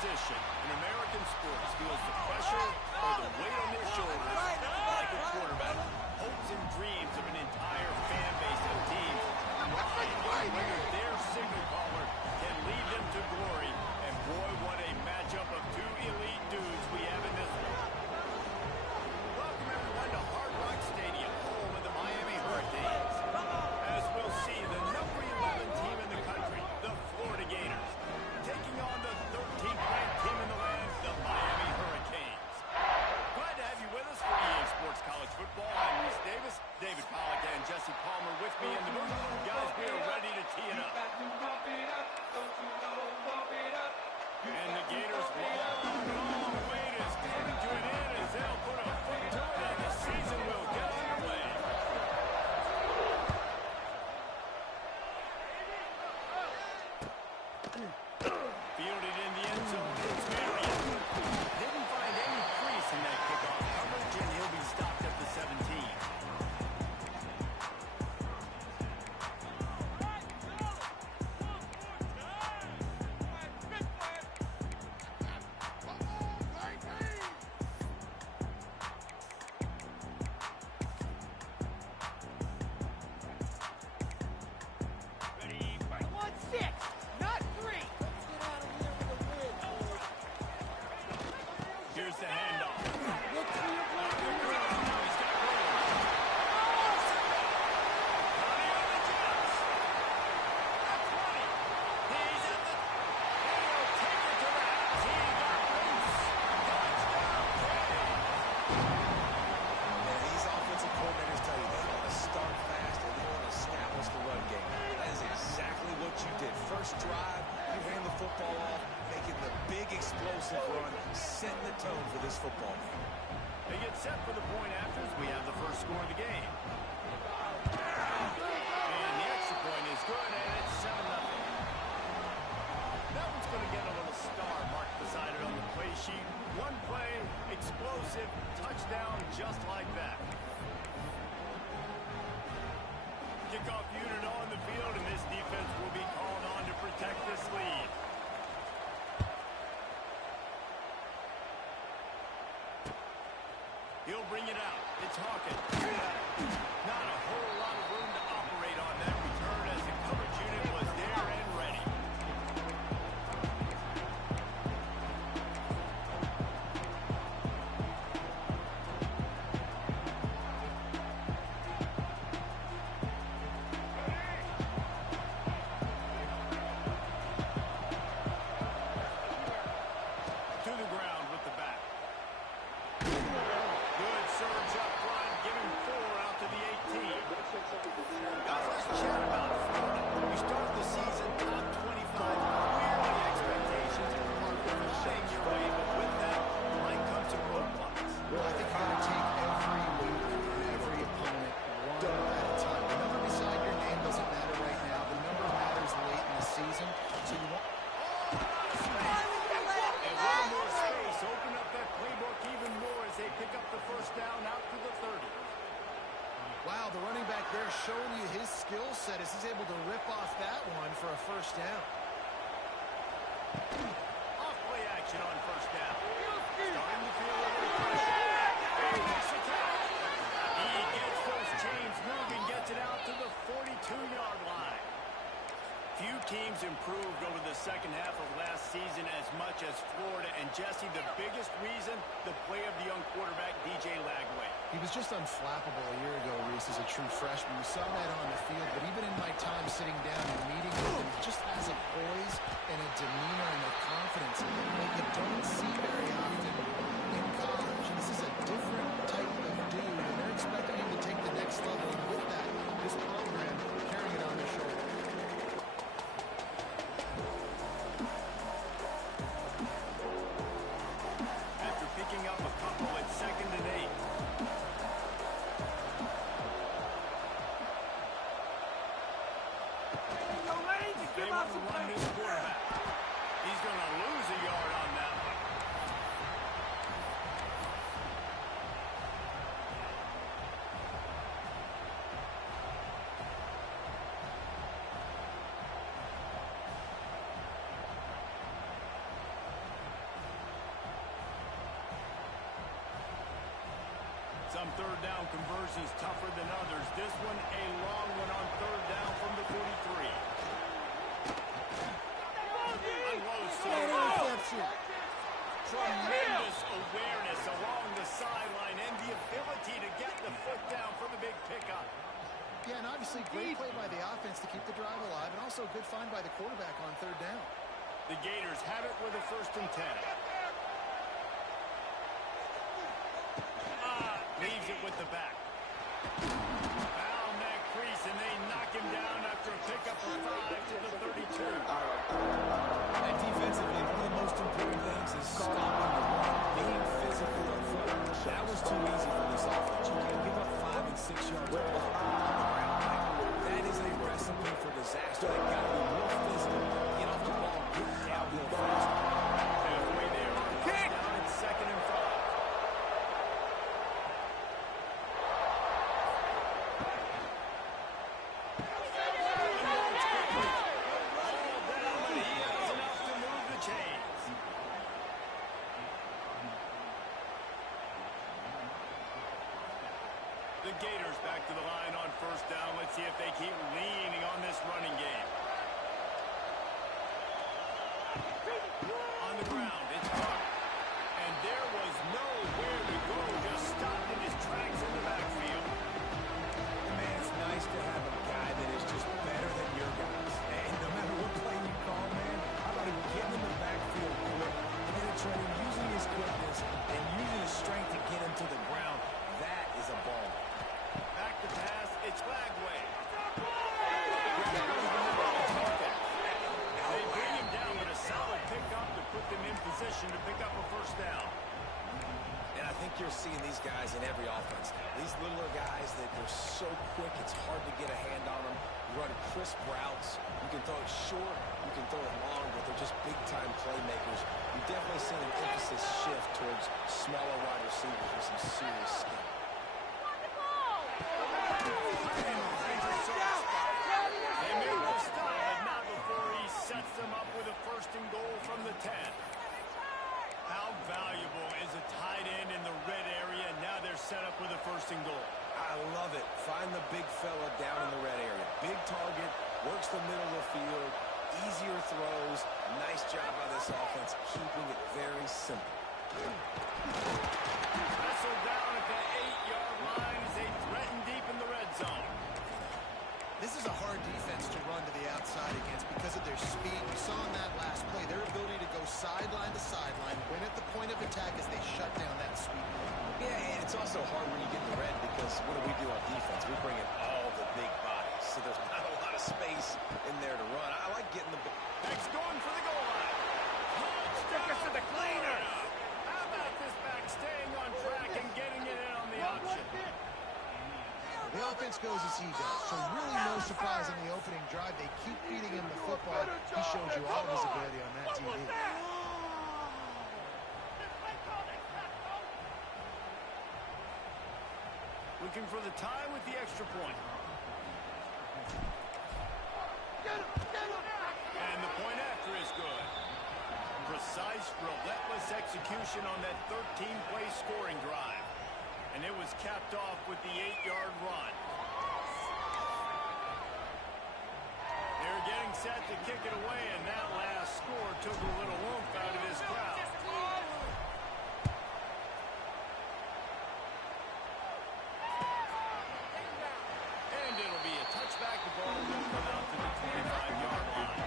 position in American sports feels the pressure or the weight on their shoulders like a quarterback. Hopes and dreams of an entire fan base of teams ride on whether their signal caller can lead them to glory. And boy, what a matchup of two elite dudes we have in this one. Welcome everyone to Hard Rock Stadium, home of the Miami Hurricanes. As we'll see, the number 11 team in the country, the Florida Gators, taking on the 13th ranked team in the land, the Miami Hurricanes. Glad to have you with us for EA Sports College Football. I'm Reese Davis, David Pollack, and Jesse Palmer with me in the booth. Guys, we are ready to tee it up. And the Gators' long wait is coming to an end as they'll put a foot to it, and the season will get underway. Fielded in the end zone, it's Marion. Didn't find any crease in that kickoff coverage, and he'll be stopped at the 17. Here's the handoff. Look to your block. He's got room. Honey on the jumps. At 20. He's at the... He'll take it to the house. He got loose. Touchdown, King. Yeah, these offensive coordinators tell you they want to start fast and they want to establish the run game. That is exactly what you did. First drive, you hand the football off, making the big explosive run, setting the tone for this football game. They get set for the point after as we have the first score of the game. And the extra point is good, and it's 7-0. That one's going to get a little star marked beside it on the play sheet. One play, explosive, touchdown just like that. Kickoff unit on the field, and this defense will be called on to protect this lead. He'll bring it out. It's Hawkins. Not a whole lot of room to operate on that return as the coverage unit was there and ready. To the ground with the back. Good surge up front, giving 4 out to the 18. Guys, let's chat about Florida. We started the season top 25. Clearly expectations are shake your way, but with that might come some roadblocks. Well, I think you got to take every week and every opponent one at a time. The number beside your name doesn't matter right now. The number matters late in the season. So you want... And one more space, open up that playbook even more as they pick up the first down out to the 30. Wow, the running back there showing you his skill set as he's able to rip off that one for a first down. Off play action on first down. Starting to feel a little pressure. He gets those chains moving, gets it out to the 42-yard line. Few teams improved over the second half of last season as much as Florida. And Jesse, the biggest reason, the play of the young quarterback, DJ Lagway. He was just unflappable a year ago, Reese, as a true freshman. We saw that on the field, but even in my time sitting down and meeting with him, he just has a poise and a demeanor and a confidence that you don't see very often in college. This is a different type of dude, and they're expecting him to take the next level. And with that, this program carrying it on their shoulders. After picking up a couple at 2nd and 8. They want to run third down conversions tougher than others. This one, a long one on third down from the 43. Unloads to the Interception. Tremendous awareness along the sideline and the ability to get the foot down for the big pickup. Yeah, and obviously great play by the offense to keep the drive alive, and also a good find by the quarterback on third down. The Gators have it with a 1st and 10. Leaves it with the back. Found that crease, and they knock him down after a pickup of 5 to the 32. And defensively, one of the most important things is stopping the run, being physical up front. That was too easy for this offense. You can't give up 5 and 6 yards on the ground. That is a recipe for disaster. They got to be more physical, get off the ball, get downhill fast. Halfway there on touchdown and 2nd and 5. The Gators back to the line on 1st down. Let's see if they keep leaning on this running game. On the ground, it's caught. And there was nowhere to go, just stopped in his tracks in the backfield. Man, it's nice to have a guy that is just better than your guys. And no matter what play you call, man, how about him getting in the backfield quick, penetrating, using his quickness, and using his strength to get him to the ground. That is a ball. Back to pass, it's Flagway. They bring him down with a solid pickup to put them in position to pick up a 1st down. And I think you're seeing these guys in every offense. These littler guys that they're so quick, it's hard to get a hand on them. You run crisp routes. You can throw it short, you can throw it long, but they're just big-time playmakers. You've definitely seen an emphasis shift towards smaller wide receivers with some serious skill. They made the stop, but not before he sets them up with a 1st and goal from the 10. How valuable is a tight end in the red area? Now they're set up with a 1st and goal. I love it. Find the big fella down in the red area. Big target, works the middle of the field, easier throws. Nice job by this offense, keeping it very simple. Wrestled down at the 8-yard line as they threaten deep in the red zone. This is a hard defense to run to the outside against because of their speed. We saw in that last play their ability to go sideline to sideline, win at the point of attack as they shut down that sweep. Yeah, and it's also hard when you get in the red because what do on defense? We bring in all the big bodies, so there's not a lot of space in there to run. I like getting the... Next going for the goal line. Stick us to the cleaner. How about this back staying on track and getting it in on the option? The offense goes as he does, so really no surprise in the opening drive. They keep feeding him the football. He shows you all of his ability on that TV. Looking for the tie with the extra point. And the point after is good. Precise, relentless execution on that 13-play scoring drive. And it was capped off with the 8-yard run. They're getting set to kick it away, and that last score took a little oomph out of this crowd. And it'll be a touchback. The ball will come out to the 25-yard line.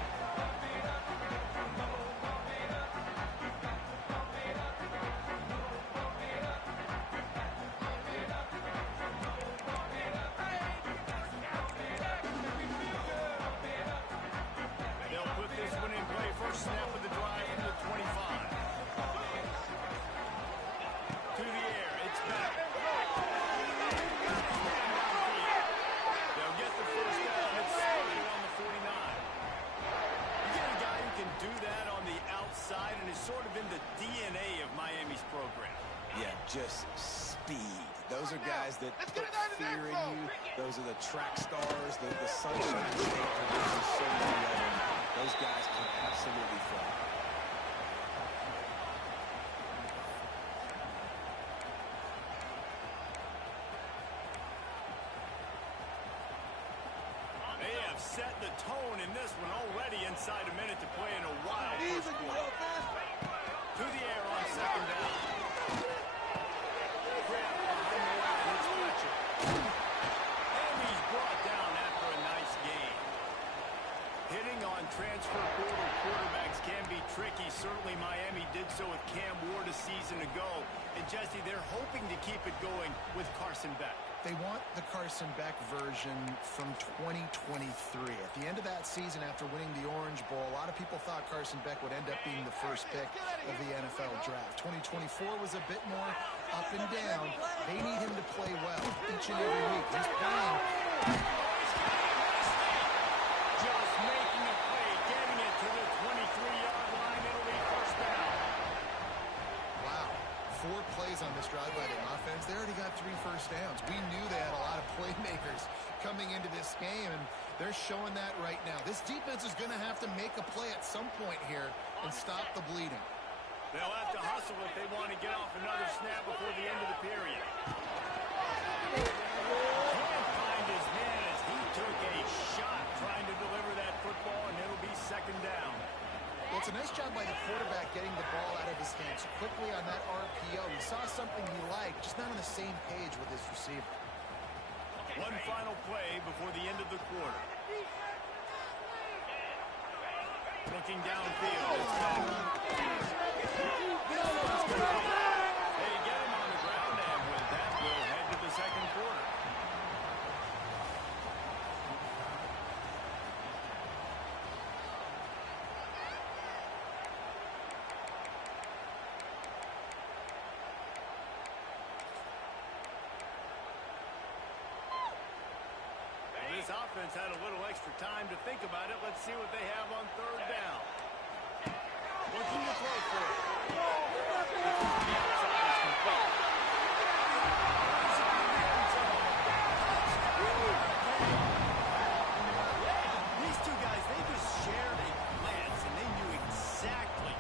Snap of the drive from the 25. To the air, it's back. They'll get the 1st down. It's started on the 49. You get a guy who can do that on the outside and is sort of in the DNA of Miami's program. Yeah, just speed. Those are guys that put fear in you. Those are the track stars, the sunshine state produces so many of them. Those guys can absolutely fly. the tone in this one already inside a minute to play in a wild first quarter. To the air on second down. Grab behind the line. It's Fletcher. And he's brought down after a nice gain. Hitting on transfer portal quarterbacks can be tricky. Certainly Miami did so with Cam Ward a season ago. And Jesse, they're hoping to keep it going with Carson Beck. They want the Carson Beck version from 2023. At the end of that season, after winning the Orange Bowl, a lot of people thought Carson Beck would end up being the first pick of the NFL draft. 2024 was a bit more up and down. They need him to play well each and every week. He's playing. Just making a play, getting it to the 23-yard line. It'll be first down. Wow. 4 plays on this drive by the offense. They already got 3 first downs. We knew they had a lot of playmakers coming into this game, and they're showing that right now. This defense is going to have to make a play at some point here and stop the bleeding. They'll have to hustle if they want to get off another snap before the end of the period. Can't find his man as he took a shot trying to deliver that football, and it'll be second down. Well, it's a nice job by the quarterback getting the ball out of his hands quickly on that RPO. He saw something he liked, just not on the same page with his receiver. One final play before the end of the quarter. Looking downfield. It's they get him on the ground, and with that, we'll head to the second quarter. This offense had a little extra time to think about it. Let's see what they have on third down. Looking to throw for it. The outside is complete. These two guys, they just shared a glance, and they knew exactly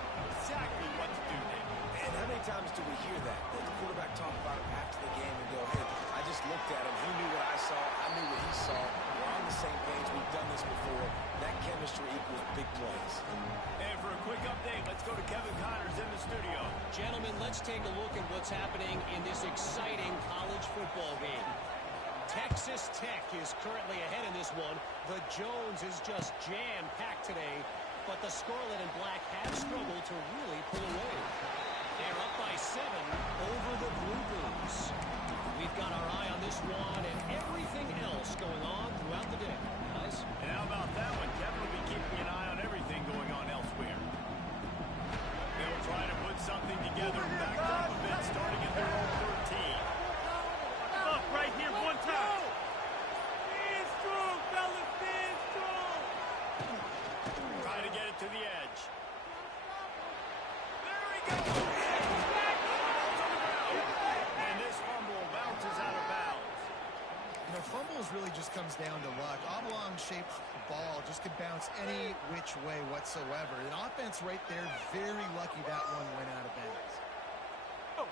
what to do there. And how many times do we hear that? The quarterback talk about it after the game and go, hey, I just looked at him. He knew what I saw. I knew what he saw. We're on the same page. We've done this before. That chemistry equals big plays. And for a quick update, let's go to Kevin Connors in the studio. Gentlemen, let's take a look at what's happening in this exciting college football game. Texas Tech is currently ahead in this one. The Jones is just jam-packed today, but the Scarlet and Black have struggled to really pull away. They're up by 7 over the Bluebirds. We've got our eye on this one and everything else going on throughout the day. Guys? And how about that one? Kevin will be keeping an eye on everything going on elsewhere. They'll try to put something together, back up a bit, starting at their own 13. Look, right here, one time. Stand strong, fellas, stand strong. Try to get it to the edge. There he goes. And this fumble bounces out of bounds. You know, fumbles really just comes down to luck. Oblong-shaped ball just could bounce any which way whatsoever. An offense right there, very lucky that one went out of bounds. Oh.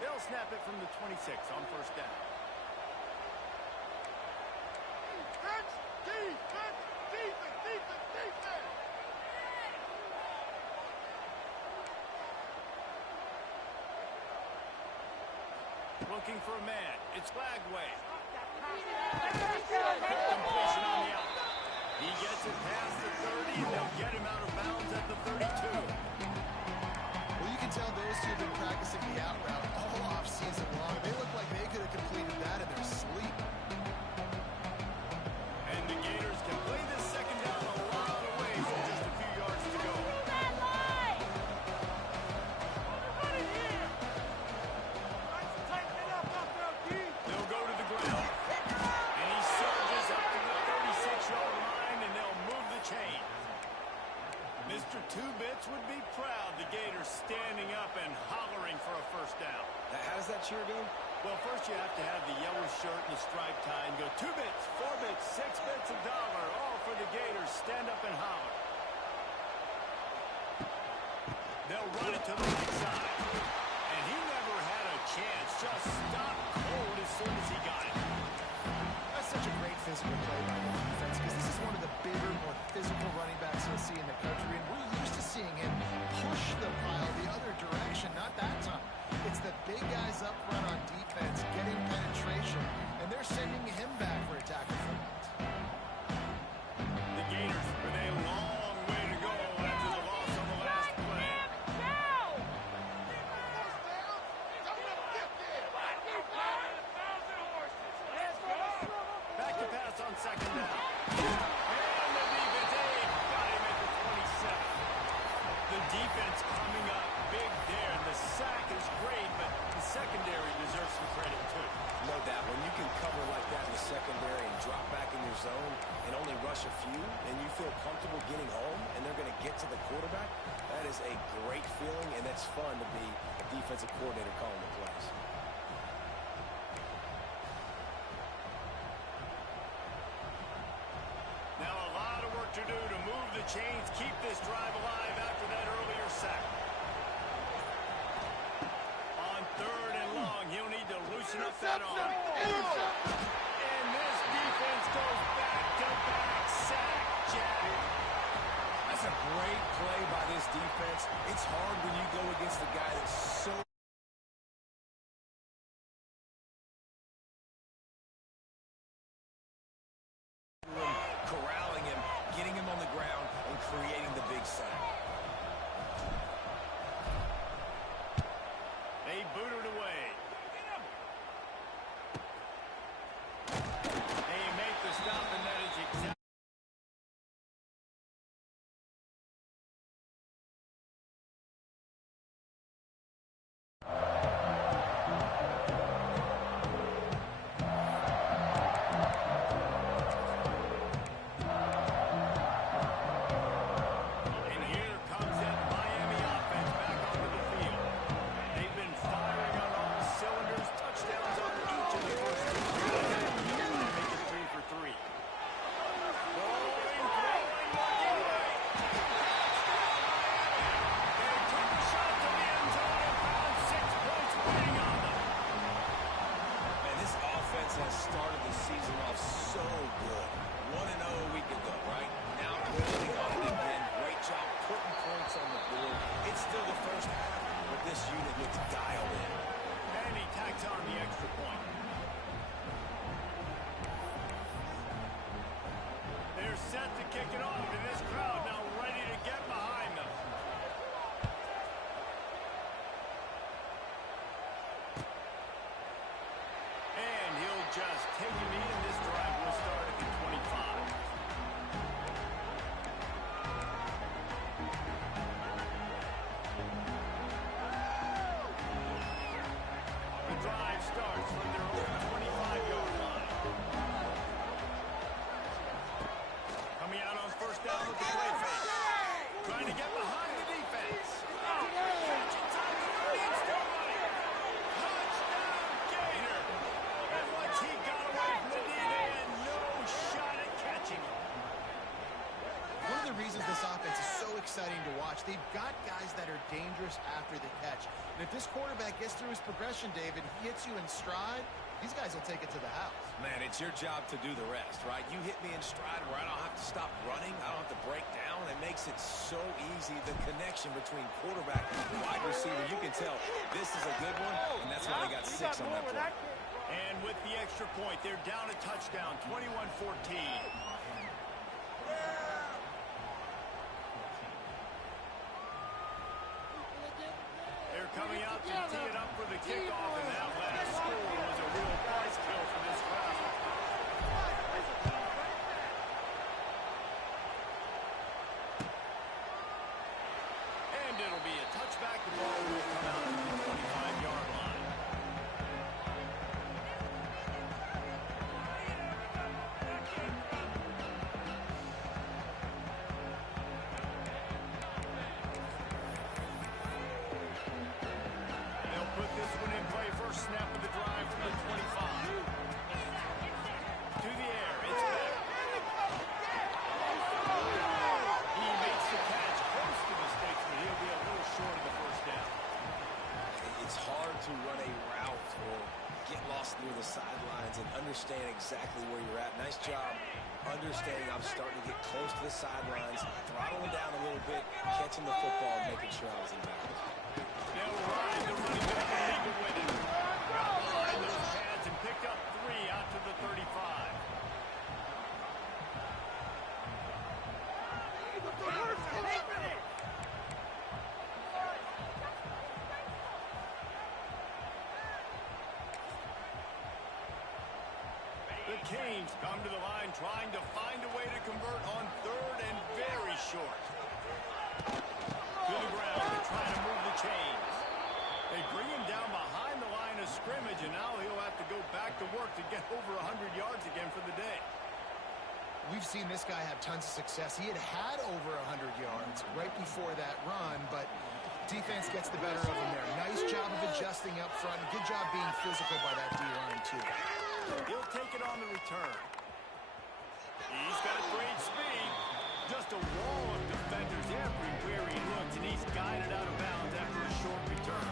They'll snap it from the 26 on first down. Looking for a man. It's Flagway. Completion on the out. He gets it past the 30, and they'll get him out of bounds at the 32. Well, you can tell those two have been practicing the out route all off season long. They look like they could have completed that in their sleep. And the Gators can play this second down a lot of ways with just a few yards to go. They'll go to the ground. And he surges up to the 36-yard line, and they'll move the chain. Mr. Two-Bits would be proud. The Gators standing up and hollering for a first down. How does that cheer go? Well, first you have to have the yellow shirt and the striped tie and go 2 bits, 4 bits, 6 bits, $1, all for the Gators. Stand up and holler. They'll run it to the right side. And he never had a chance. Just stopped cold as soon as he got it. A such a great physical play by the defense because this is one of the bigger, more physical running backs you'll see in the country, and we're used to seeing him push the pile the other direction. Not that time. It's the big guys up front on defense getting penetration, and they're sending him back for a tackle for loss. The Gators with a long way to go after the loss on the last play. Back to pass on second down. And the defense got him at the 27. The defense coming up big there. The sack is great, but the secondary deserves some credit too. No doubt. When you can cover like that in the secondary and drop back in your zone and only rush a few, and you feel comfortable getting home, and they're going to get to the quarterback, that is a great feeling, and it's fun to be a defensive coordinator calling the plays. Now a lot of work to do to move the chains, keep this drive alive after that earlier sack. On third and long, he'll need to loosen up that arm. And this defense goes back-to-back sack, Jack. That's a great play by this defense. It's hard when you go against a guy that's so corralling him, getting him on the ground, and creating the big sack. They boot it away. They make the stop, and that is exactly. And here comes that Miami offense back onto the field. They've been firing on all cylinders, touchdowns on each of the first two drives. They're going to make it 3 for 3. Rolling, throwing, working right. They took a shot to the end zone and found 6 points waiting on them. Man, this offense has started the season off so good. 1-0 a week ago, right? Now building on it again. Great job putting points on the board. It's still the first half, but this unit looks dialed in. And he tacks on the extra point. They're set to kick it off, and this crowd now ready to get behind them. And he'll just take him in. This drive will start at the 25. The drive starts from their own 25-yard line. Coming out on first down with the play fake. Trying to get behind the defense. Catch inside the 30 and still running. Touchdown, Gator. And once he got away from the D, they had no shot at catching him. One of the reasons this offense is so exciting to watch, they've got guys that are dangerous after the catch. And if this quarterback gets through his progression, David, he hits you in stride, these guys will take it to the house. Man, it's your job to do the rest, right? You hit me in stride where I don't have to stop running. I don't have to break down. It makes it so easy, the connection between quarterback and wide receiver. You can tell this is a good one, and that's why they got 6 on that play. And with the extra point, they're down a touchdown, 21-14. They're coming out to tee it up for the kickoff, and that last score was a real prize kill for this crowd. And it'll be a touchback. The ball will come out to the 25-yard line. They'll put this one in play. First snap of the drive from the 25. To the air. It's back. He makes the catch close to the stakes, but he'll be a little short of the first down. It's understand exactly where you're at. Nice job understanding I'm starting to get close to the sidelines, throttling down a little bit, catching the football, and making sure I was in bounds. They'll ride the running back and leave it with him. Got behind those pads and picked up 3 out to the 35. The Canes come to the line trying to find a way to convert on 3rd and very short. To the ground, they're trying to move the chains. They bring him down behind the line of scrimmage, and now he'll have to go back to work to get over 100 yards again for the day. We've seen this guy have tons of success. He had over 100 yards right before that run, but defense gets the better of him there. Nice job of adjusting up front. Good job being physical by that D-line, too. He'll take it on the return. He's got great speed. Just a wall of defenders everywhere he looks, and he's guided out of bounds after a short return.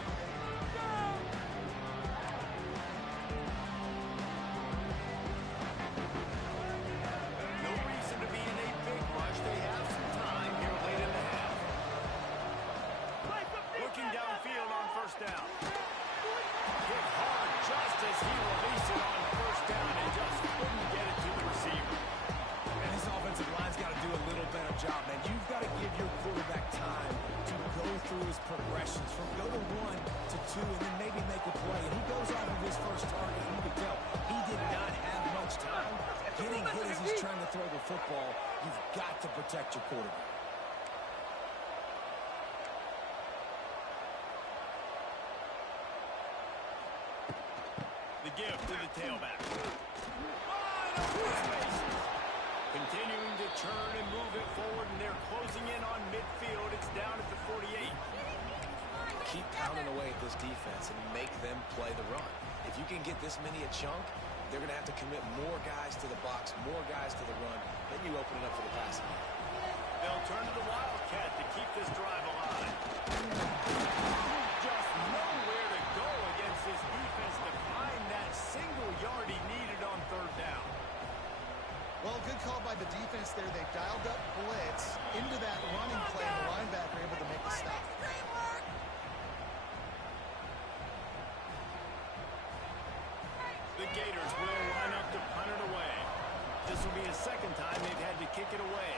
No reason to be in a big rush. They have some time here late in the half. Looking downfield on 1st down. Hit hard just as he released it on 1st down and just couldn't get it to the receiver. And this offensive line's got to do a little better job, man. You've got to give your quarterback time to go through his progressions from go to 1 to 2 and then maybe make a play. And he goes off of his first target, and you can tell he did not have much time. Getting hit as he's trying to throw the football, you've got to protect your quarterback. The give to the tailback. Continuing to turn and move it forward, and they're closing in on midfield. It's down at the 48. Keep pounding away at this defense and make them play the run. If you can get this many a chunk, they're going to have to commit more guys to the box, more guys to the run. Then you open it up for the passing. They'll turn to the Wildcat to keep this drive alive. Just nowhere to go against this defense to find that single yard he needed on 3rd down. Well, good call by the defense there. They dialed up blitz into that running play, and the linebacker able to make the stop. The Gators will line up to punt it away. This will be the 2nd time they've had to kick it away.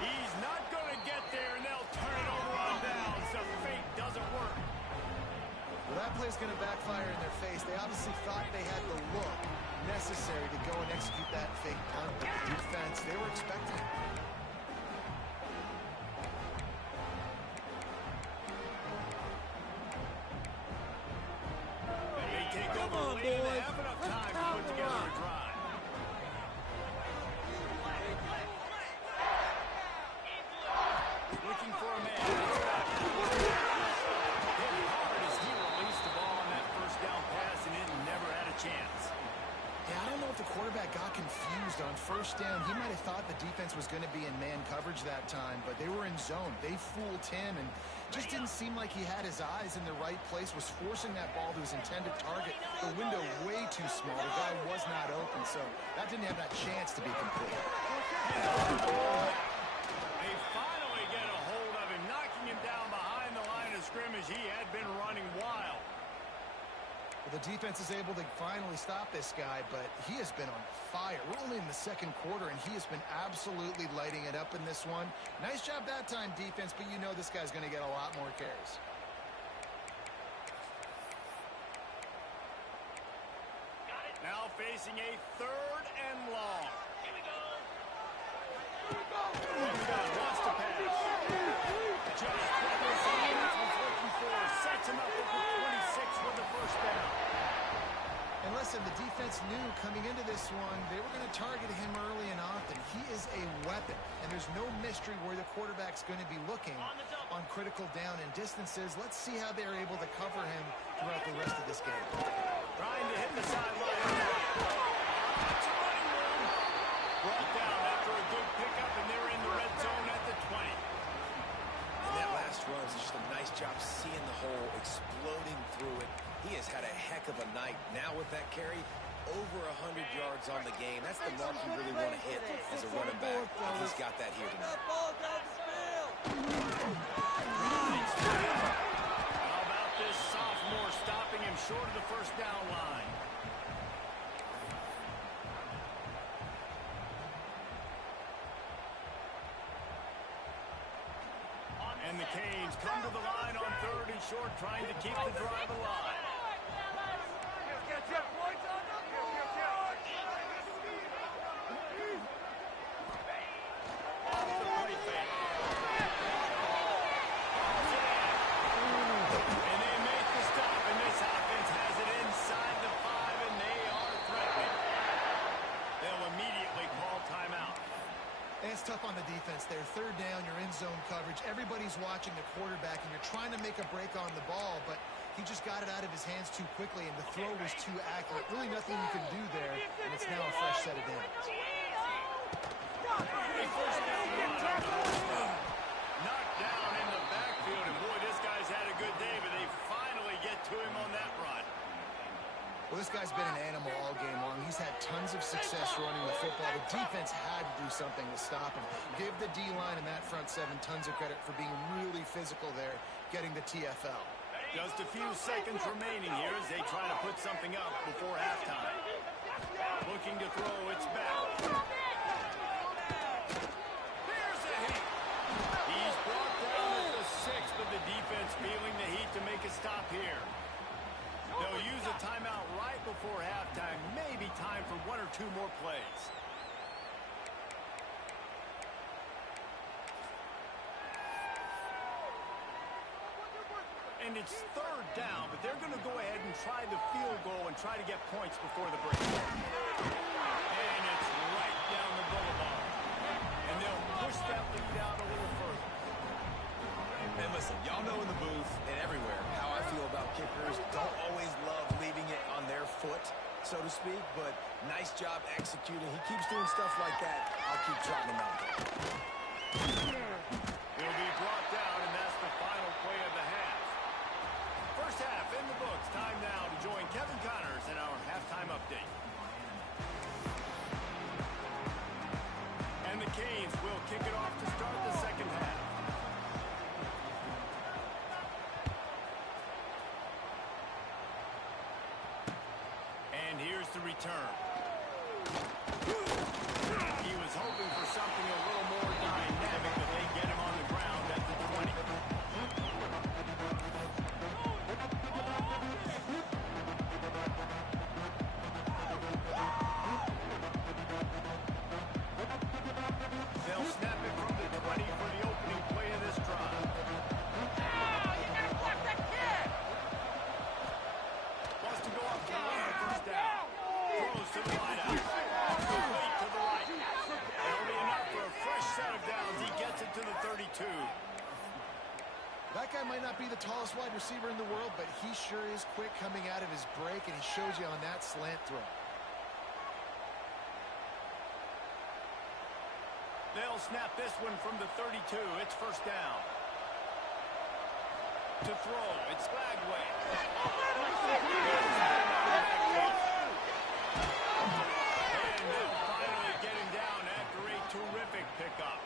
He's not going to get there, and they'll turn it over on downs. The fake doesn't work. Well, that play's going to backfire in their face. They obviously thought they had the look necessary to go and execute that fake punt, but the defense, they were expecting it. They may take over late in the half, enough time to put together a drive. Looking for a man. Hit hard as he released the ball on that 1st down pass, and it never had a chance. Yeah, I don't know if the quarterback got confused on 1st down. He might have thought the defense was going to be in man coverage that time, but they were in zone. They fooled him and just didn't seem like he had his eyes in the right place, was forcing that ball to his intended target. The window way too small. The guy was not open, so that didn't have that chance to be complete. They finally get a hold of him, knocking him down behind the line of scrimmage. He had been running wild. Well, the defense is able to finally stop this guy, but he has been on fire. We're only in the 2nd quarter, and he has been absolutely lighting it up in this one. Nice job that time, defense, but you know this guy's going to get a lot more carries. Now facing a 3rd and long. Here we go. Wants to pass. Just what this offense was looking for. Sets him up over 26 for the 1st down. And listen, the defense knew coming into this one, they were going to target him early and often. He is a weapon, and there's no mystery where the quarterback's going to be looking on critical down and distances. Let's see how they're able to cover him throughout the rest of this game. Trying to hit the sideline. Lots of running room. Brought down after a good pickup, and they're in the red zone at the 20. And that last run is just a nice job seeing the hole, exploding through it. He has had a heck of a night. night. Now with that carry, over 100 yards on the game. That's the mark you really want to hit as a running back. And he's got that here tonight. How about this sophomore stopping him short of the first down line? And the Canes come to the line on 3rd and short, trying to keep the drive alive. It's tough on the defense there. 3rd down, you're in zone coverage. Everybody's watching the quarterback, and you're trying to make a break on the ball, but he just got it out of his hands too quickly, and the throw was too accurate. Really nothing you can do there, and it's now a fresh set of downs. Knocked down in the backfield, and boy, this guy's had a good day, but they finally get to him on that run. Well, this guy's been an animal all game long. He's had tons of success running the football. The defense had to do something to stop him. Give the D-line and that front 7 tons of credit for being really physical there, getting the TFL. Just a few seconds remaining here as they try to put something up before halftime. Looking to throw, it's back. Here's a hit. He's brought down at the 6, but the defense feeling the heat to make a stop here. They'll use a timeout right before halftime. Maybe time for 1 or 2 more plays. And it's 3rd down, but they're going to go ahead and try the field goal and try to get points before the break. And it's right down the boulevard. And they'll push that lead out a little further. And listen, y'all know in the booth and everywhere how I feel about kickers. Don't always love leaving it on their foot, so to speak, but nice job executing. He keeps doing stuff like that. I'll keep trotting him out. He'll be brought down, and that's the final play of the half. First half in the books. Time now to join Kevin Connors in our halftime update. And the Canes will kick it off to start the second half. And here's the return. He was hoping for something a little more dynamic, but they get him on the ground at the 20. They'll snap it from the 20 for the opening play of this drive. Wants to go up to the first down. Throws to the wideout. Complete to the right. That'll be enough for a fresh set of downs. He gets it to the 32. That guy might not be the tallest wide receiver in the world, but he sure is quick coming out of his break, and he shows you on that slant throw. They'll snap this one from the 32. It's first down. To throw, it's Flagway. And they'll finally get him down after a terrific pickup.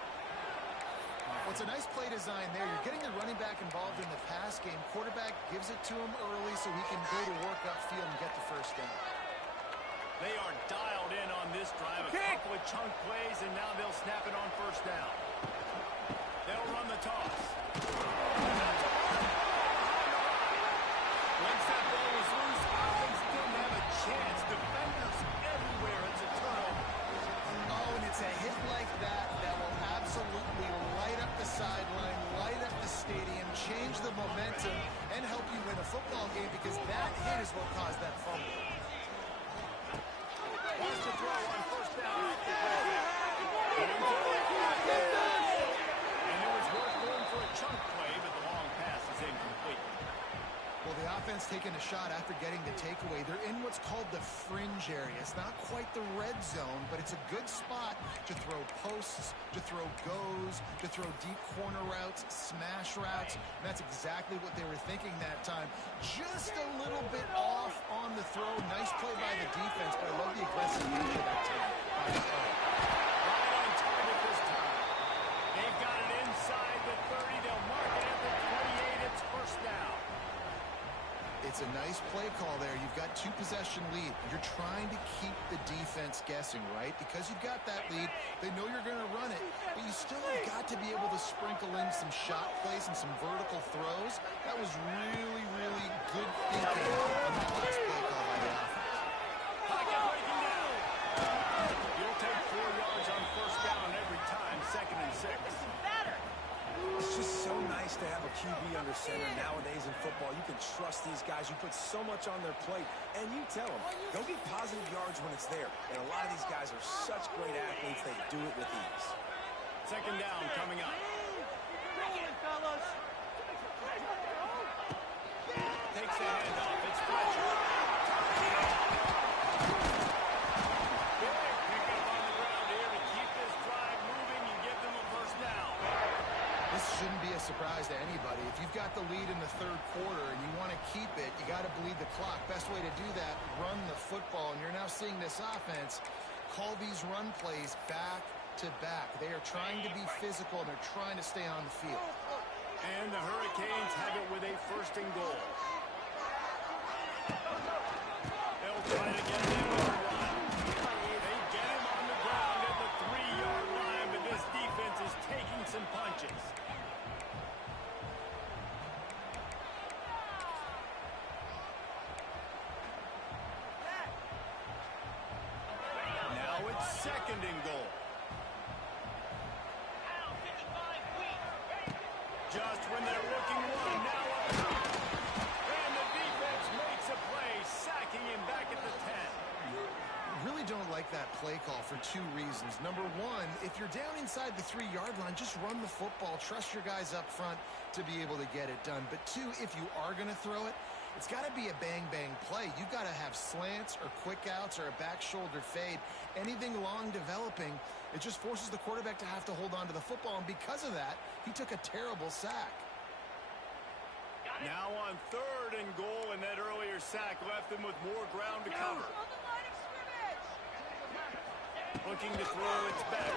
What's a nice play design there, you're getting the running back involved in the pass game. Quarterback gives it to him early so he can go to work upfield and get the first down. They are dialed in on this drive. A couple of chunk plays, and now they'll snap it on first down. They'll run the toss. Once that ball was loose, offense didn't have a chance. Defenders everywhere. It's a turnover. Oh, and it's a hit like that that will absolutely light up the sideline, light up the stadium, change the momentum, and help you win a football game, because that hit is what caused that fumble. Wants to throw on first down. And it was worth going for a chunk play, but the long pass is incomplete. Well, the offense taking a shot after getting the takeaway. They're in what's called the fringe area. It's not quite the red zone, but it's a good spot to throw posts, to throw goes, to throw deep corner routes, smash routes. And that's exactly what they were thinking that time. Just a little bit off on the throw. Nice play by the defense, but I love the aggressive nature that time by the play. Right on target this time. They've got it inside the 30. They'll mark it at the 28. It's first down. It's a nice play call there. You've got 2-possession lead. You're trying to keep the defense guessing, right? Because you've got that lead, they know you're going to run it, but you still have got to be able to sprinkle in some shot plays and some vertical throws. That was really, really good thinking on that last play call by the offense. Pocket breaking down. You'll take 4 yards on first down every time, 2nd and 6. It's just so nice to have a QB under center nowadays in football. You can trust these guys. You put so much on their plate, and you tell them, go get positive yards when it's there. And a lot of these guys are such great athletes, they do it with ease. 2nd down coming up. Takes the handoff. It's Fletcher. Big pickup on the ground here to keep this drive moving and give them a first down. This shouldn't be a surprise to anybody. If you've got the lead in the 3rd quarter and you want to keep it, you got to bleed the clock. Best way to do that, run the football. And you're now seeing this offense call these run plays back to back. They are trying to be physical, and they're trying to stay on the field. And the Hurricanes have it with a 1st and goal. They'll try to get him in with a run. They get him on the ground at the 3-yard line, but this defense is taking some punches. Now it's 2nd and goal. Just when they're looking one, now up top. And the defense makes a play, sacking him back at the 10. Really don't like that play call for 2 reasons. Number one, if you're down inside the 3-yard line, just run the football. Trust your guys up front to be able to get it done. But 2, if you are going to throw it, it's got to be a bang-bang play. You've got to have slants or quick outs or a back shoulder fade. Anything long developing, it just forces the quarterback to have to hold on to the football. And because of that, he took a terrible sack. Now on 3rd and goal, and that earlier sack left them with more ground to cover. Looking to throw, it's back.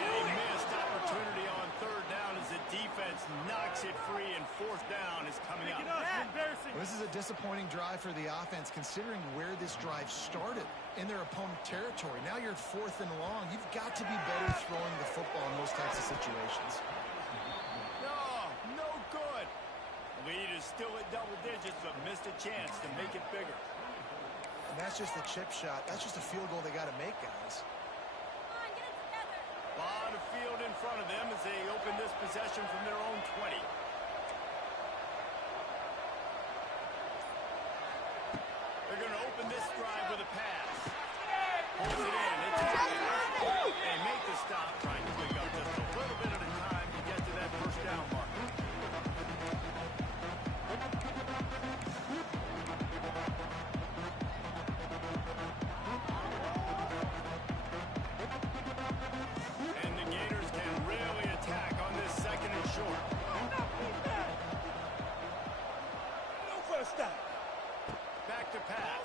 And a missed opportunity on 3rd down as the defense knocks it free, and 4th down is coming up. Well, this is a disappointing drive for the offense, considering where this drive started in their opponent territory. Now you're 4th and long. You've got to be better throwing the football in those types of situations. No good. Lead is still at double digits, but missed a chance to make it bigger. And that's just a chip shot. That's just a field goal they got to make, guys. A lot of field in front of them as they open this possession from their own 20. They're going to open this drive with a pass. Pulls it in. It's in. They make the stop, trying to pick up just a little bit at a time to get to that first down mark. And the Gators can really attack on this 2nd and short. No first down. Back to pass.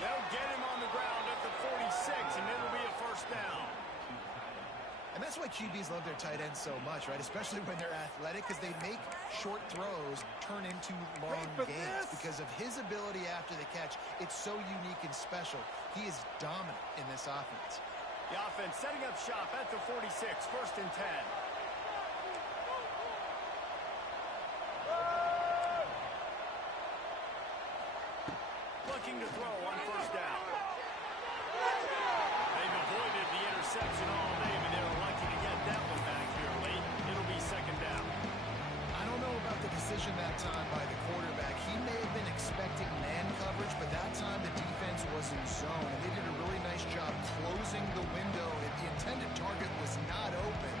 They'll get him on the ground at the 46, and it'll be a first down. And that's why QBs love their tight ends so much, right? Especially when they're athletic, because they make short throws turn into long gains. Because of his ability after the catch, it's so unique and special. He is dominant in this offense. The offense setting up shop at the 46, 1st and 10. Looking to throw on first down. They've avoided the interception all day, but they were lucky to get that one back here late. It'll be 2nd down. I don't know about the decision that time by the quarterback. He may have been expecting man coverage, but that time the defense was in zone, and they did a really nice job closing the window. The intended target was not open,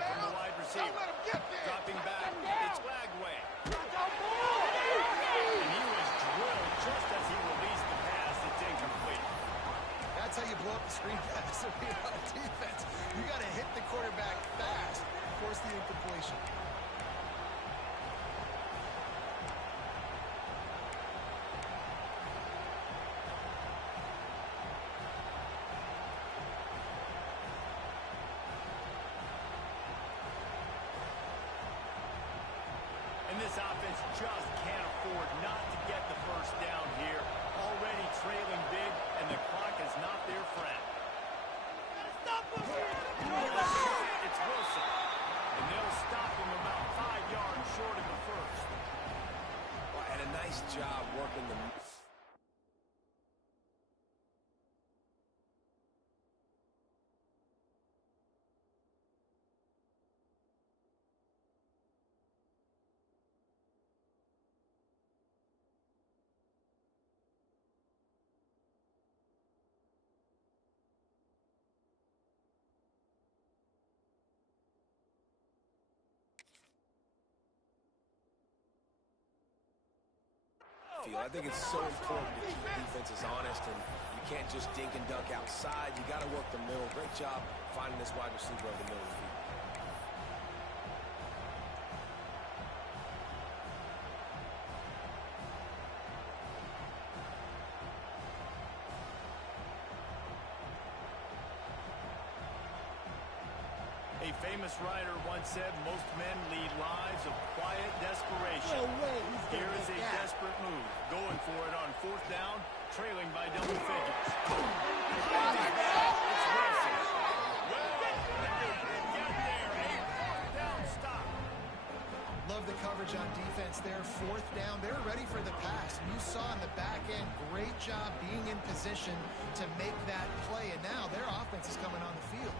from the wide receiver. Dropping back, it's Lagway. And he was drilled just as he released the pass. It's incomplete. That's how you blow up the screen pass on defense. You got to hit the quarterback fast, force the incompletion. And this offense just can't afford not to get the first down here. Already trailing big, and the clock is not their friend. It's Wilson. And they'll stop him about 5 yards short of the first. Well, and a nice job working the... I think it's so important to keep defenses honest, and you can't just dink and dunk outside. You got to work the middle. Great job finding this wide receiver over the middle of the field. A famous writer once said most men lead lives of quiet desperation. Here is a desperate move. Going for it on fourth down, trailing by double figures. It's Wilson. Well, they get there. A fourth down stop. Love the coverage on defense there. Fourth down, they're ready for the pass. And you saw in the back end, great job being in position to make that play. And now their offense is coming on the field.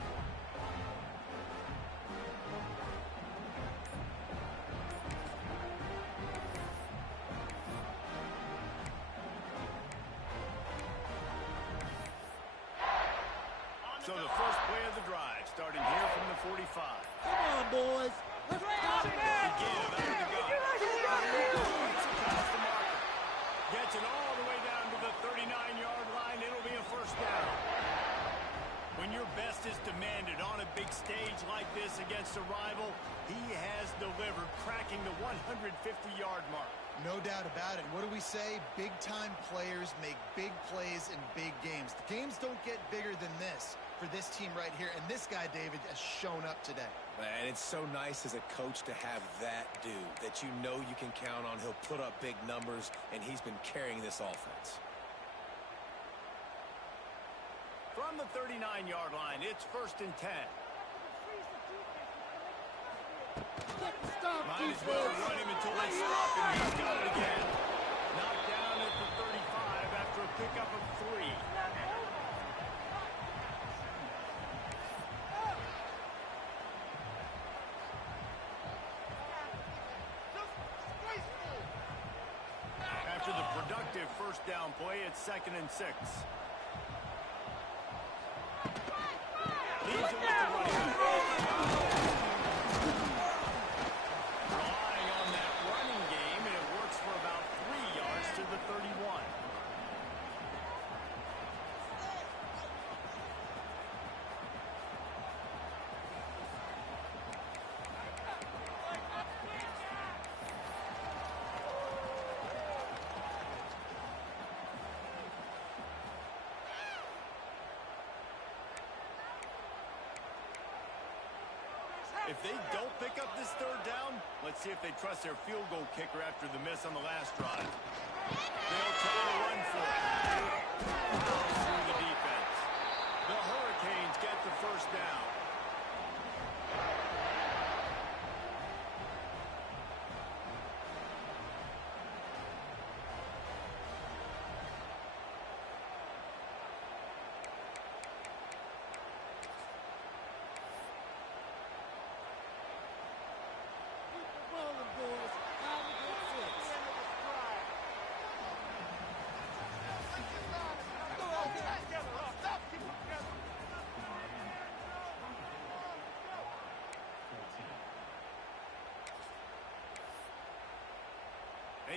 So the first play of the drive, starting here from the 45. Come on, boys. Let's go. Again, out of the gun. Gets across the marker. Gets it all the way down to the 39-yard line. It'll be a first down. When your best is demanded on a big stage like this against a rival, he has delivered, cracking the 150-yard mark. No doubt about it. What do we say? Big-time players make big plays in big games. The games don't get bigger than this for this team right here. And this guy, David, has shown up today. And it's so nice as a coach to have that dude that you know you can count on. He'll put up big numbers, and he's been carrying this offense. From the 39-yard line, it's first and 10. Might as well run him until they stop him. He's got it again. Knocked down at the 35 after a pickup of 3. After the productive first down play, it's 2nd and 6. Leaves it with the running back. Relying on that running game, and it works for about 3 yards to the 31. If they don't pick up this third down, let's see if they trust their field goal kicker after the miss on the last drive. They'll try to run for it. Fouls through the defense. The Hurricanes get the first down.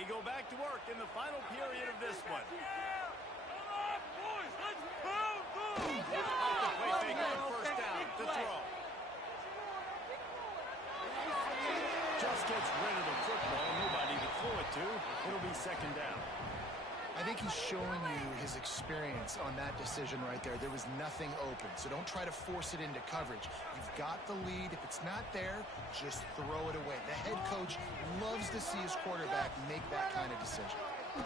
They go back to work in the final period of this one. Off the play fake on first down to throw. Just gets rid of the football. Nobody to throw it to. It'll be second down. I think he's showing you his experience on that decision right there. There was nothing open, so don't try to force it into coverage. You've got the lead. If it's not there, just throw it away. The head coach loves to see his quarterback make that kind of decision. And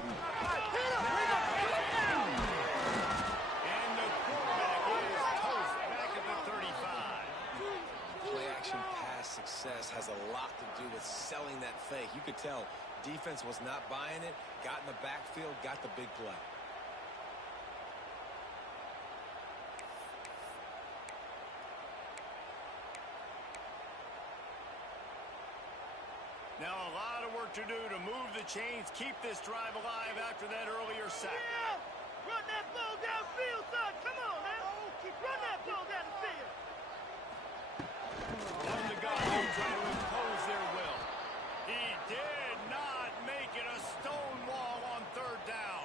the quarterback is toast back at the 35. Play action pass success has a lot to do with selling that fake. You could tell defense was not buying it, got in the backfield, got the big play. Now a lot of work to do to move the chains, keep this drive alive after that earlier sack. Yeah! Run that ball downfield, son! Come on, man! Run that ball down the field! On the gun, they try to impose their will. He did not make it a stone wall on third down.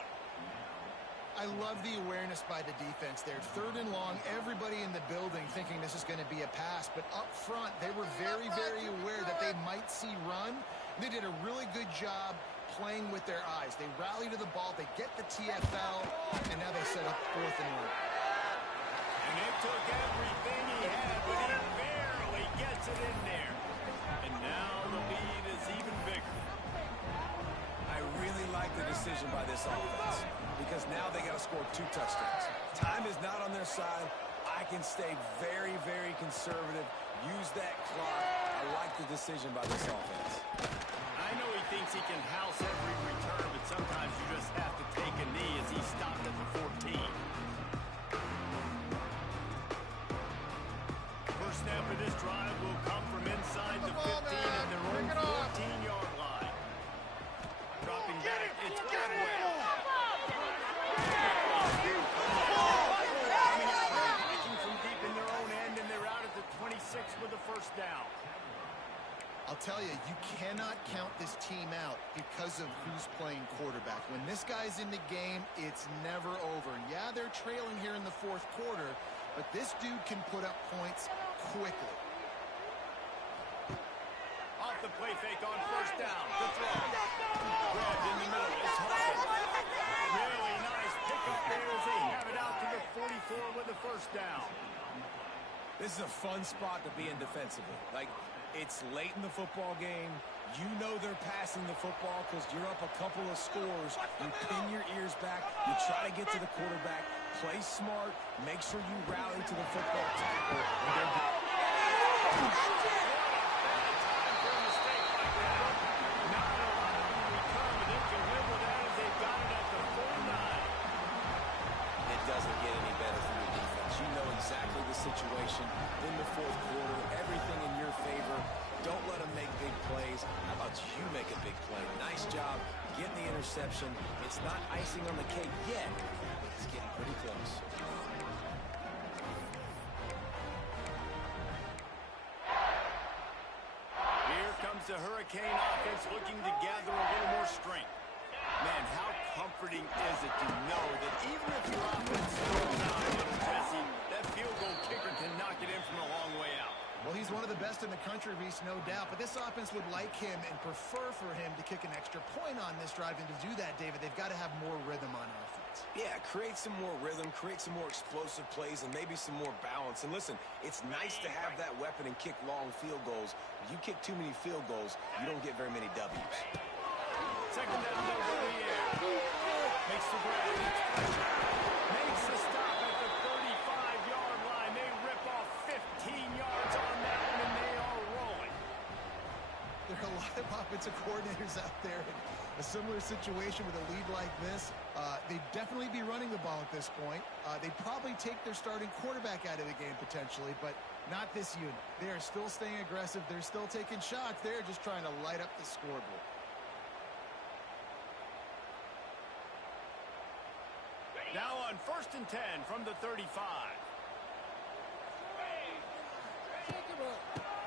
I love the awareness by the defense there. Third and long, everybody in the building thinking this is going to be a pass, but up front, they were very, very aware that they might see run. They did a really good job playing with their eyes. They rally to the ball, they get the TFL, and now they set up fourth and one. And it took everything he had, but he barely gets it in there. And now the lead is even bigger. I really like the decision by this offense because now they got to score 2 touchdowns. Time is not on their side. I can stay very, very conservative. Use that clock. I like the decision by this offense. I know he thinks he can house every return, but sometimes you just have to take a knee as he stopped at the 14. First snap of this drive will come from inside the 15 at their own 14-yard line. Dropping back, it's Bradway. Coming from deep in their own end, and they're out at the 26 with the first down. I'll tell you, you cannot count this team out because of who's playing quarterback. When this guy's in the game, it's never over. Yeah, they're trailing here in the fourth quarter, but this dude can put up points quickly. Off the play fake on first down. The throw. Grabbed in the middle. It's Hawkins. Really nice pickup there as they have it out to the 44 with the first down. This is a fun spot to be in defensively. Like, it's late in the football game. You know they're passing the football because you're up a couple of scores. You pin your ears back. You try to get to the quarterback. Play smart. Make sure you rally to the football tackle. It doesn't get any better for your defense. You know exactly the situation in the fourth quarter. Everything in your favor. Don't let them make big plays. How about you make a big play? Nice job getting the interception. It's not icing on the cake yet. It's getting pretty close. Here comes the Hurricane offense looking to gather a little more strength. Man, how comforting is it to know that even if your offense throws out a little, Jesse, that field goal kicker can knock it in from a long way out. Well, he's one of the best in the country, Reese, no doubt. But this offense would like him and prefer for him to kick an extra point on this drive. And to do that, David, they've got to have more rhythm on offense. Yeah, create some more rhythm, create some more explosive plays, and maybe some more balance. And listen, it's nice to have that weapon and kick long field goals. If you kick too many field goals, you don't get very many W's. Second down, they'll go in the air. Makes the grab. Makes the stop at the 35-yard line. They rip off 15 yards on that one, and they are rolling. There are a lot of offensive coordinators out there in a similar situation with a lead like this. They'd definitely be running the ball at this point. They'd probably take their starting quarterback out of the game potentially, but not this unit. They are still staying aggressive. They're still taking shots. They're just trying to light up the scoreboard. Now on 1st and 10 from the 35.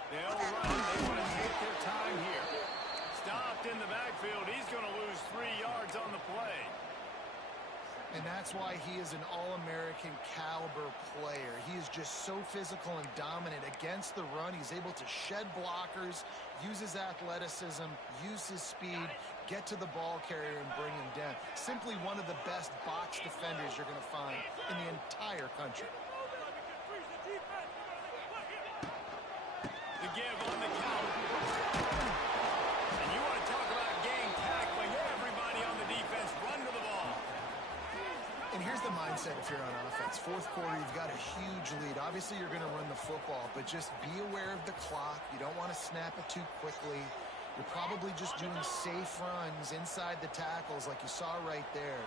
They'll run. They want to take their time here. Stopped in the backfield. He's going to lose And that's why he is an All-American caliber player. He is just so physical and dominant against the run. He's able to shed blockers, use his athleticism, use his speed, get to the ball carrier and bring him down. Simply one of the best box defenders you're going to find in the entire country. The give on the count. And you want to talk about gang tackling. Everybody on the defense run to the ball. And here's the mindset if you're on offense. Fourth quarter, you've got a huge lead. Obviously, you're going to run the football, but just be aware of the clock. You don't want to snap it too quickly. You're probably just doing safe runs inside the tackles like you saw right there.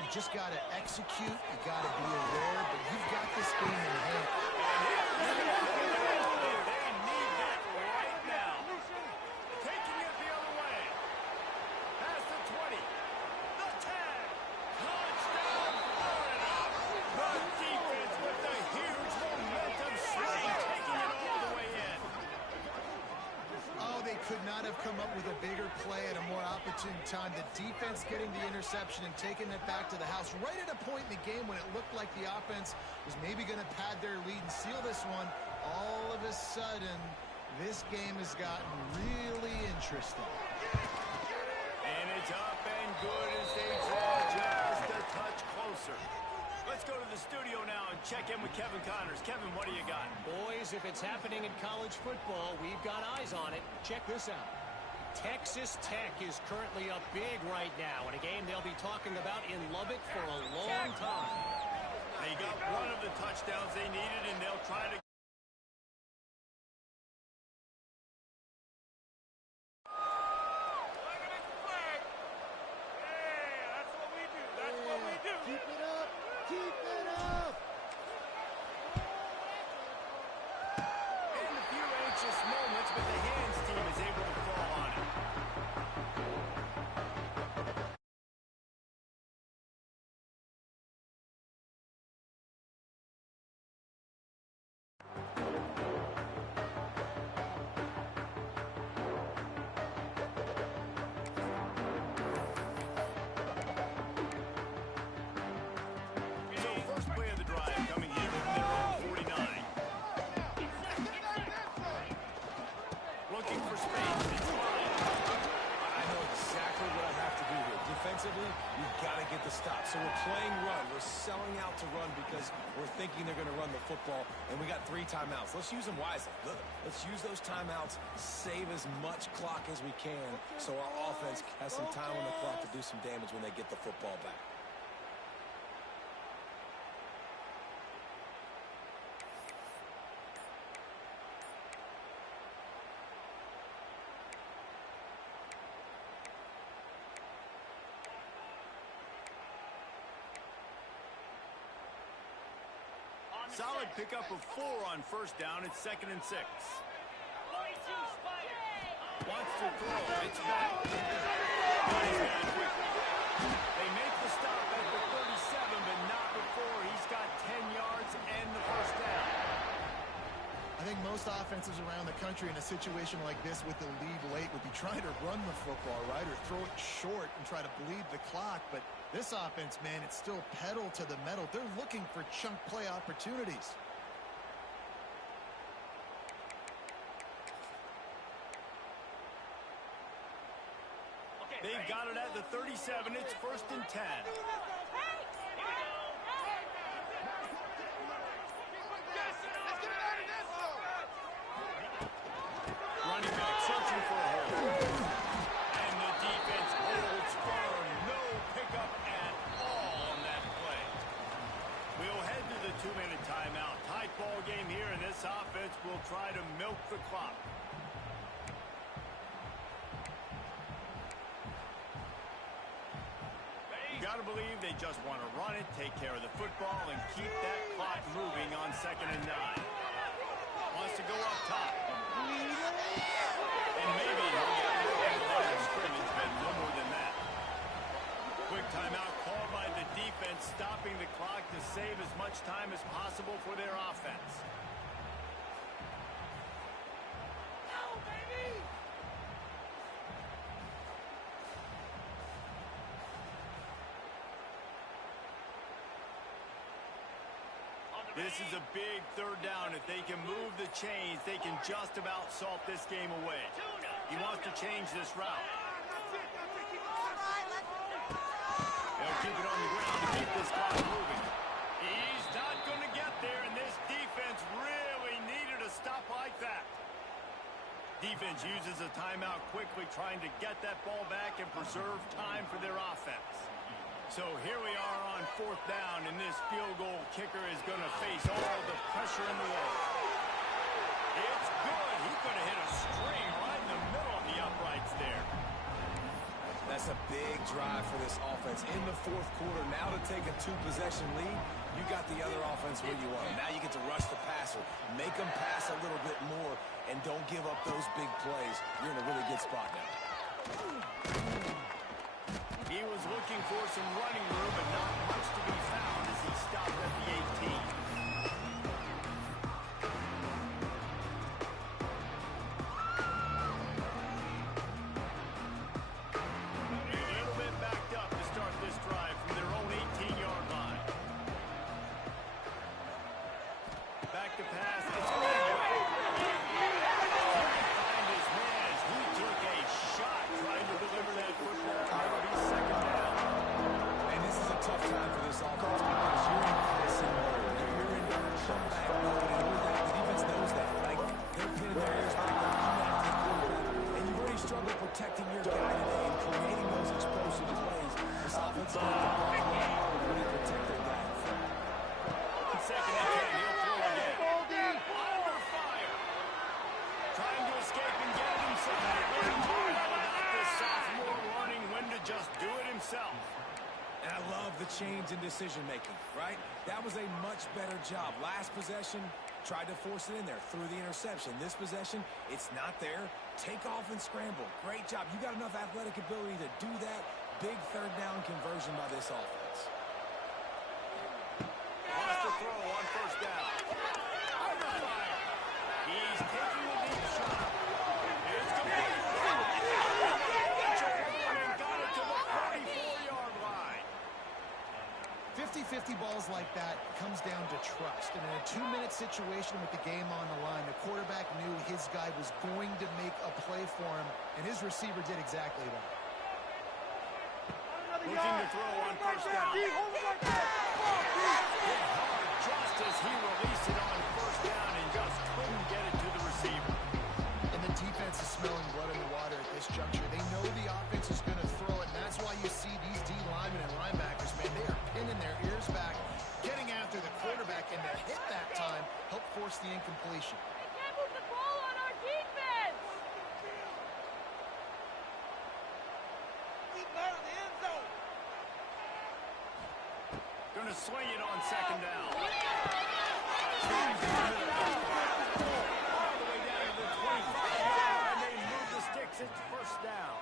You just got to execute. You got to be aware, but you've got this game in hand. They need that right now. Taking it the other way. Past the 20. The 10. Touchdown, Florida. The defense with the huge momentum swing, taking it all the way in. Oh, they could not have come up with a bigger play at a more opportune time. The defense getting the interception and taking it back to the house right at a point in the game when it looked like the offense was maybe going to pad their lead and seal this one. All of a sudden, this game has gotten really interesting. And it's up and good as they draw just a touch closer. Let's go to the studio now and check in with Kevin Connors. Kevin, what do you got? Boys, if it's happening in college football, we've got eyes on it. Check this out. Texas Tech is currently up big right now in a game they'll be talking about in Lubbock for a long time. They got one of the touchdowns they needed, and they'll try to... Keep it up! Keep it up! And a few anxious moments, but the hands team is able to fall on it. So first play of the drive coming here from their own 49. Looking for space. It's fine. I know exactly what I have to do here. Defensively, you've got to get the stop. So we're playing run. We're selling out to run because we're thinking they're going to run the football, and we got 3 timeouts. Let's use them wisely. Look, let's use those timeouts, save as much clock as we can so our offense has some time on the clock to do some damage when they get the football back. Solid pickup of 4 on first down. It's 2nd and 6. Wants to throw. It's back. Nice man quickly. They make the stop at the 37, but not before he's got 10 yards and the first down. I think most offenses around the country in a situation like this with the lead late would be trying to run the football, right, or throw it short and try to bleed the clock. But this offense, man, it's still pedal to the metal. They're looking for chunk play opportunities. They've got it at the 37. It's 1st and 10. Running back searching for a hole. And the defense holds firm. No pickup at all on that play. We'll head to the 2-minute timeout. Tight ball game here, and this offense will try to milk the clock. You got to believe they just want to run it, take care of the football, and keep that clock moving on 2nd and 9. Wants to go up top. And maybe he'll get a look at the line of scrimmage, but no more than that. Quick timeout called by the defense, stopping the clock to save as much time as possible for their offense. This is a big third down. If they can move the chains, they can just about salt this game away. He wants to change this route. They'll keep it on the ground to keep this clock moving. He's not going to get there, and this defense really needed a stop like that. Defense uses a timeout quickly, trying to get that ball back and preserve time for their offense. So here we are on fourth down, and this field goal kicker is going to face all the pressure in the world. It's good. He could have hit a string right in the middle of the uprights there. That's a big drive for this offense in the fourth quarter. Now to take a two-possession lead, you got the other offense where you want them. Now you get to rush the passer, make them pass a little bit more, and don't give up those big plays. You're in a really good spot now. He was looking for some running room, but not much to be found as he stopped at the 18. A little bit backed up to start this drive from their own 18-yard line. Back to pass. It's behind his man as he took a shot trying to deliver that football. That'll be second down. And this is a tough time for this offense because you're in pressing mode. You're in comeback mode, and the defense knows that. Like, they're pinning their ears back. They're coming after the quarterback. And you've already struggled protecting your guy today and creating those explosive plays. This offense is going to really protect their guy. Second and 10. He'll throw again. Under fire. Trying to escape and get it himself. About this sophomore learning when to just do it himself. And I love the change in decision-making, right? That was a much better job. Last possession, tried to force it in there, threw the interception. This possession, it's not there. Take off and scramble. Great job. You got enough athletic ability to do that. Big third down conversion by this offense. Wants to throw on first down. Under fire. He's taking a deep shot. It's complete. And got it to the 44-yard line. 50-50 balls like that comes down to trust. And in a 2-minute situation with the game on the line, the quarterback knew his guy was going to make a play for him, and his receiver did exactly that. Looking to throw on first down. Hit hard just as he released it on first down and just couldn't get it to the receiver. And the defense is smelling blood in the water at this juncture. They know the offense is going to throw it, and that's why you see these D linemen and linebackers, man, they are pinning their ears back, getting after the quarterback, and their hit that time helped force the incompletion. They can't move the ball on our defense. Keep out of the end zone. Going to swing it on second down. All the way down to the 25, and they move the sticks. It's first down.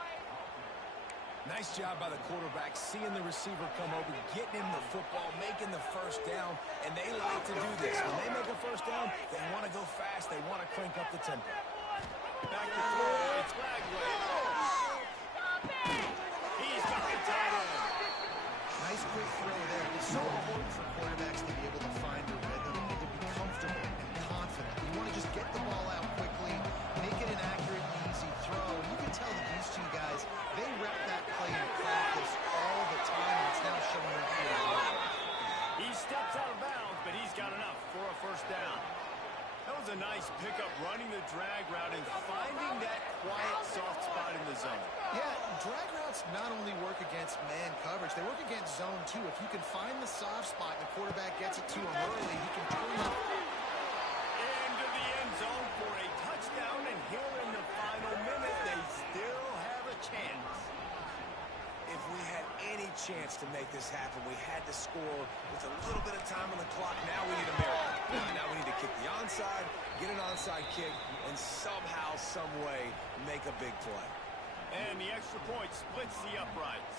Nice job by the quarterback, seeing the receiver come open, getting him the football, making the first down, and they like to do this. When they make a first down, they want to go fast. They want to crank up the tempo. Back to throw. It's Flagway. He's got the tight end. Nice quick throw there. It's so important for quarterbacks to be able to find a rhythm and to be comfortable and confident. You want to just get the ball out quickly, make it an accurate and easy throw. And you can tell that these two guys, they rep that play in practice all the time, and it's now showing up here. He steps out of bounds, but he's got enough for a first down. That was a nice pickup, running the drag route and finding that quiet, soft spot in the zone. Yeah, drag routes not only work against man coverage, they work against zone too. If you can find the soft spot and the quarterback gets it to him early, he can turn up. Into the end zone for a touchdown, and here in the final minute, they still have a chance. If we had any chance to make this happen, we had to score with a little bit of time on the clock. Now we need a miracle. Now we need to kick the onside, get an onside kick, and somehow, some way, make a big play. And the extra point splits the uprights.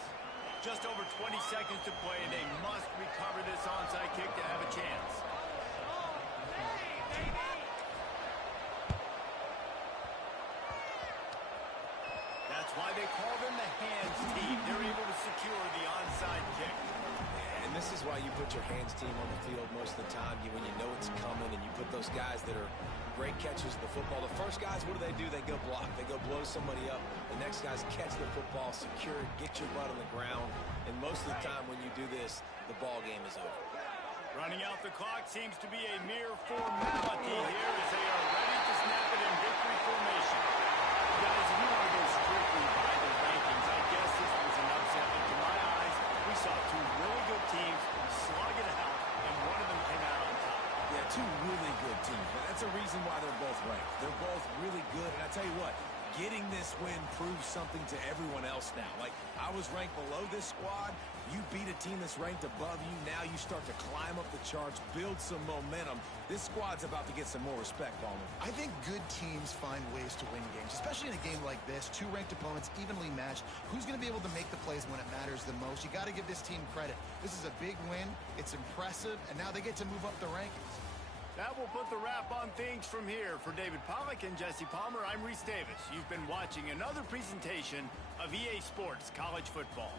Just over 20 seconds to play, and they must recover this onside kick to have a chance. That's why they call them the hands team. They're able to secure the onside kick. And this is why you put your hands team on the field most of the time, when you know it's coming, and you put those guys that are great catchers of the football. The first guys, what do? They go block. They go blow somebody up. The next guys catch the football, secure it, get your butt on the ground. And most of the time when you do this, the ball game is over. Running out the clock seems to be a mere formality here as they are ready to snap it in victory formation. Guys, if you want to go strictly by the rankings, I guess this was an upset, but to my eyes, we saw two really good teams slug it out, and one of them came out on top. Yeah, two really good teams. That's a reason why they're both ranked. They're both really good, and I tell you what, getting this win proves something to everyone else now. Like, I was ranked below this squad. You beat a team that's ranked above you. Now you start to climb up the charts, build some momentum. This squad's about to get some more respect on them. I think good teams find ways to win games, especially in a game like this. Two ranked opponents evenly matched. Who's going to be able to make the plays when it matters the most? You got to give this team credit. This is a big win. It's impressive, and now they get to move up the rankings. That will put the wrap on things from here. For David Pollack and Jesse Palmer, I'm Reese Davis. You've been watching another presentation of EA Sports College Football.